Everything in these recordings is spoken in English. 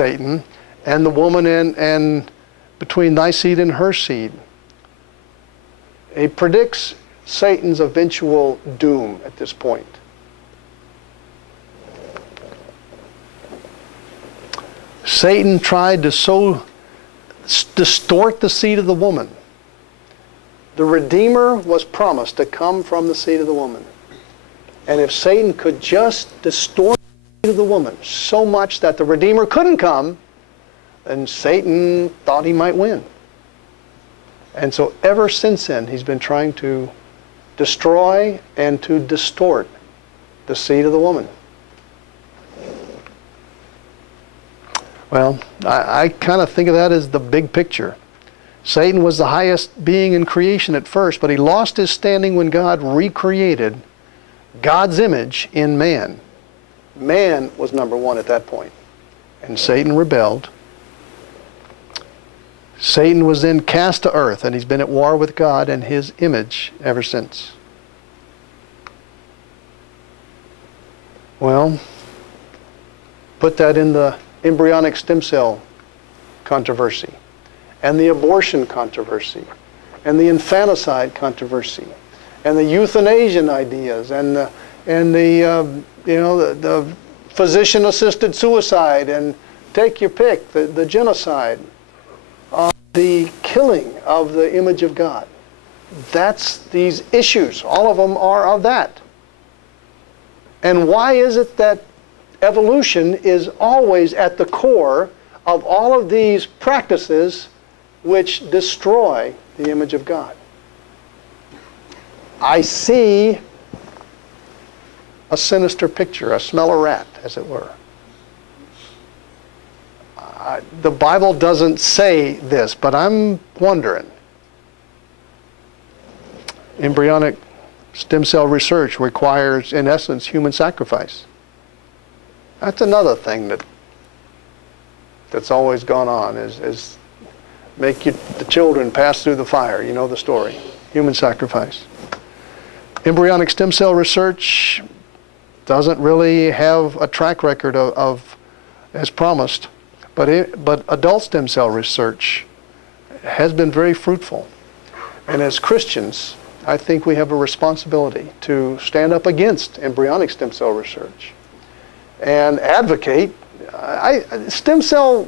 Satan, and the woman and between thy seed and her seed. He predicts Satan's eventual doom at this point. Satan tried to so distort the seed of the woman. The Redeemer was promised to come from the seed of the woman. And if Satan could just distort the seed of the woman so much that the Redeemer couldn't come, then Satan thought he might win. And so ever since then, he's been trying to destroy and to distort the seed of the woman. Well, I kind of think of that as the big picture. Satan was the highest being in creation at first, but he lost his standing when God recreated God's image in man. Man was number one at that point. And Satan rebelled. Satan was then cast to earth, and he's been at war with God and his image ever since. Well, put that in the embryonic stem cell controversy, and the abortion controversy, and the infanticide controversy, and the euthanasian ideas, and the physician-assisted suicide, and take your pick, the genocide, the killing of the image of God. That's these issues. All of them are of that. And why is it that evolution is always at the core of all of these practices which destroy the image of God? I see a sinister picture, I smell a rat, as it were. The Bible doesn't say this, but I'm wondering. Embryonic stem cell research requires, in essence, human sacrifice. That's another thing that's always gone on, is make the children pass through the fire. You know the story. Human sacrifice. Embryonic stem cell research doesn't really have a track record of as promised, but adult stem cell research has been very fruitful. And as Christians, I think we have a responsibility to stand up against embryonic stem cell research and advocate. Stem cell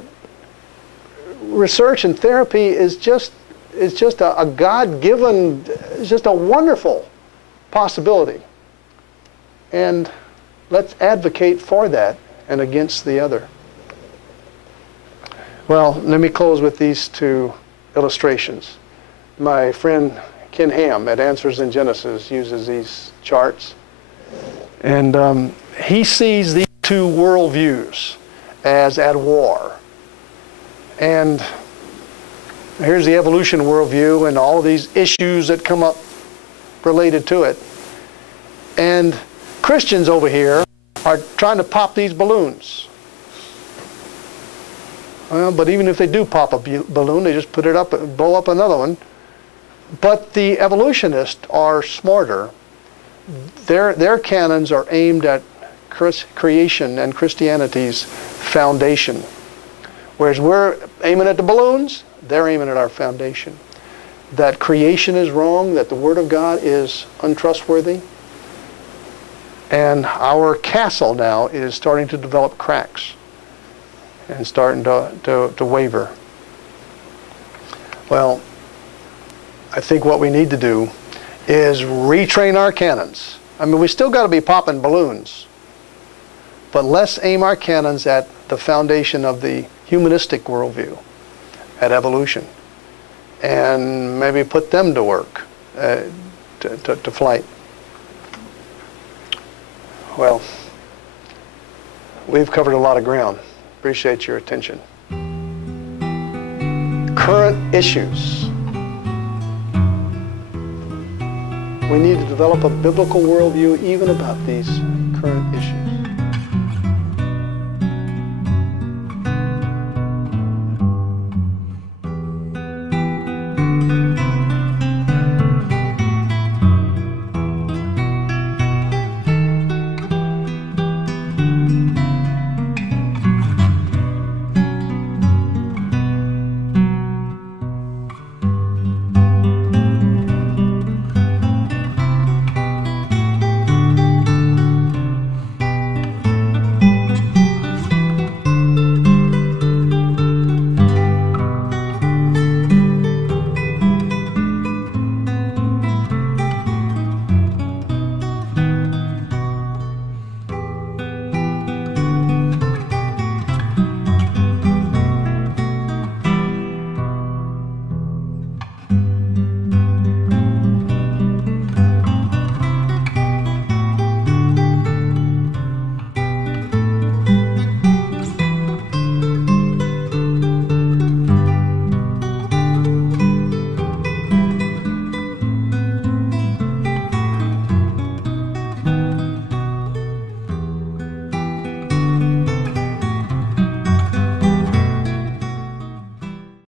research and therapy is just a God-given, it's just a wonderful possibility. And let's advocate for that and against the other. Well, let me close with these two illustrations. My friend Ken Ham at Answers in Genesis uses these charts. And he sees these two worldviews as at war. And here's the evolution worldview and all of these issues that come up related to it. And Christians over here are trying to pop these balloons. Well, but even if they do pop a balloon, they just put it up and blow up another one. But the evolutionists are smarter. Their cannons are aimed at creation and Christianity's foundation. Whereas we're aiming at the balloons, they're aiming at our foundation. That creation is wrong, that the Word of God is untrustworthy. And our castle now is starting to develop cracks and starting to waver. Well, I think what we need to do is retrain our cannons. I mean, we still got to be popping balloons, but let's aim our cannons at the foundation of the humanistic worldview, at evolution, and maybe put them to work, to flight. Well, we've covered a lot of ground. Appreciate your attention. Current issues. We need to develop a biblical worldview even about these current issues.